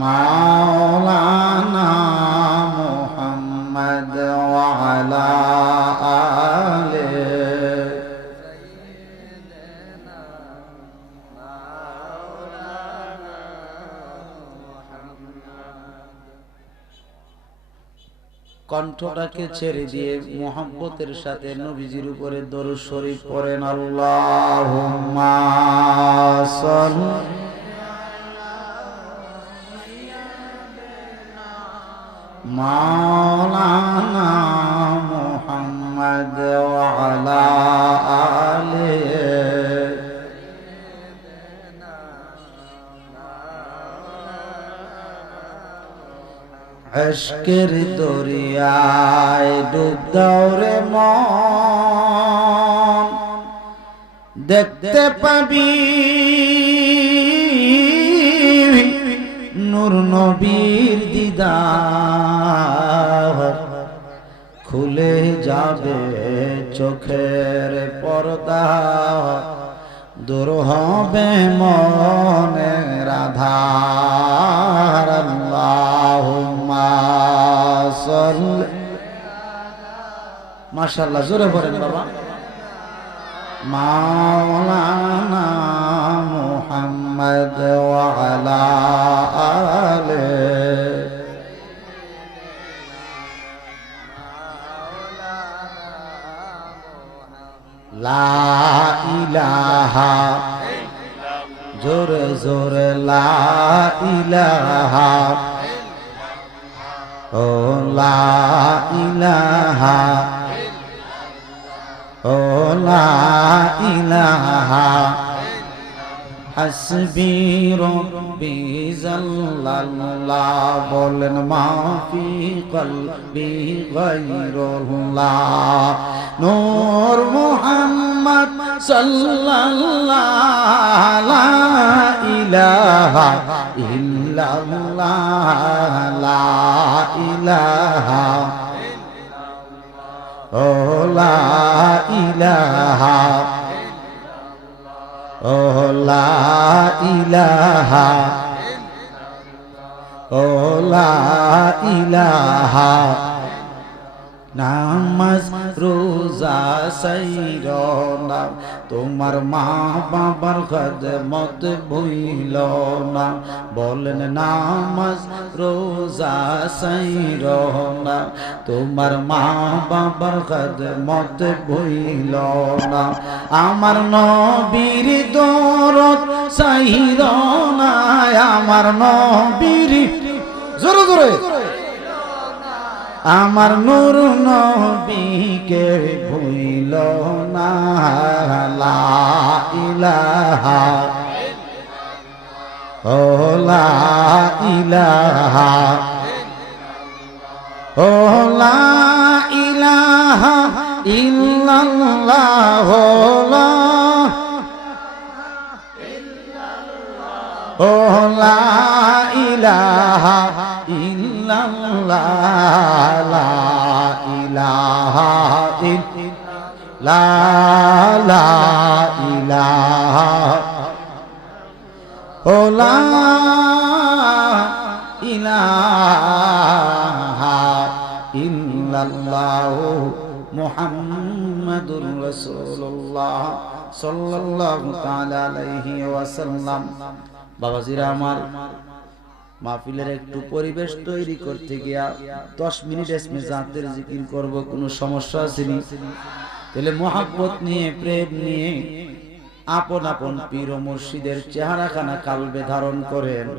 মাওলানা মুহাম্মদ ওয়া আলা আলিহি কণ্ঠটাকে ছেড়ে দিয়ে মুহাব্বতের সাথে নবীজির উপরে দরুদ শরীফ পড়েন। আল্লাহুম্মা সাল্লি মাওলানা মুহাম্মদ ওয়া আলা আলিহি আশকের দরিয়ায় ডুব দাও রে মন, দেখতে পাবি নূর নবীর দিদার, খুলে যাবে চোখের পর্দা, দূর হবে মনের আধার। আল্লাহুম্মা সাল্লি, মাশাআল্লাহ, জোরে পড়েন বাবা। মাওলানা মুহাম্মদ ওয়া আলা আলিহি লা ইলাহা, জোরে জোরে লা ইলাহা, ও লা ইলাহা, ও লা ইলাহা, হাসবি রব্বি জাল্লাল্লাহ, বলেন মাফি কলবি গায়রুল্লাহ, নূর মুহাম্মদ সাল্লাল্লাহ, লা ইলাহা ইল্লাল্লাহ, লা ইলাহা, ও লা ইলাহা, ও লা ইলাহা, ও লা ইলাহা, নামাজ রোজা সাইরো না, তোমার মা বাবার খেদমত ভুইলো না, বলেন নামাজ রোজা সাইরো না, তোমার মা বাবার খেদমত ভুইলো না, আমার নবীর দরদ সাইরো না, আমার নবীর, জোরে জোরে, আমার নূর নবীকে ভুইল না, লা ইলাহা, ও লা ইলাহা, ও লা ইলাহা ইল্লাল্লাহ, ও লা ইলাহা ইল্লাল্লাহ, লা ইলাহা ইল্লাল্লাহ, লা ইলাহা, ও লা ইলাহা ইল্লাল্লাহ, মুহাম্মাদুর রাসূলুল্লাহ সাল্লাল্লাহু তাআলা আলাইহি ওয়াসাল্লাম। বাবাজিরা আমার, মাহফিলের একটু পরিবেশ তৈরি করতে গিয়া 10 মিনিট এসমে জাতের জিকির করব, কোনো সমস্যা আছে নি? তাহলে মোহাব্বত নিয়ে, প্রেম নিয়ে আপন আপন পীর ও মুর্শিদের চেহারাখানা কালবে ধারণ করেন।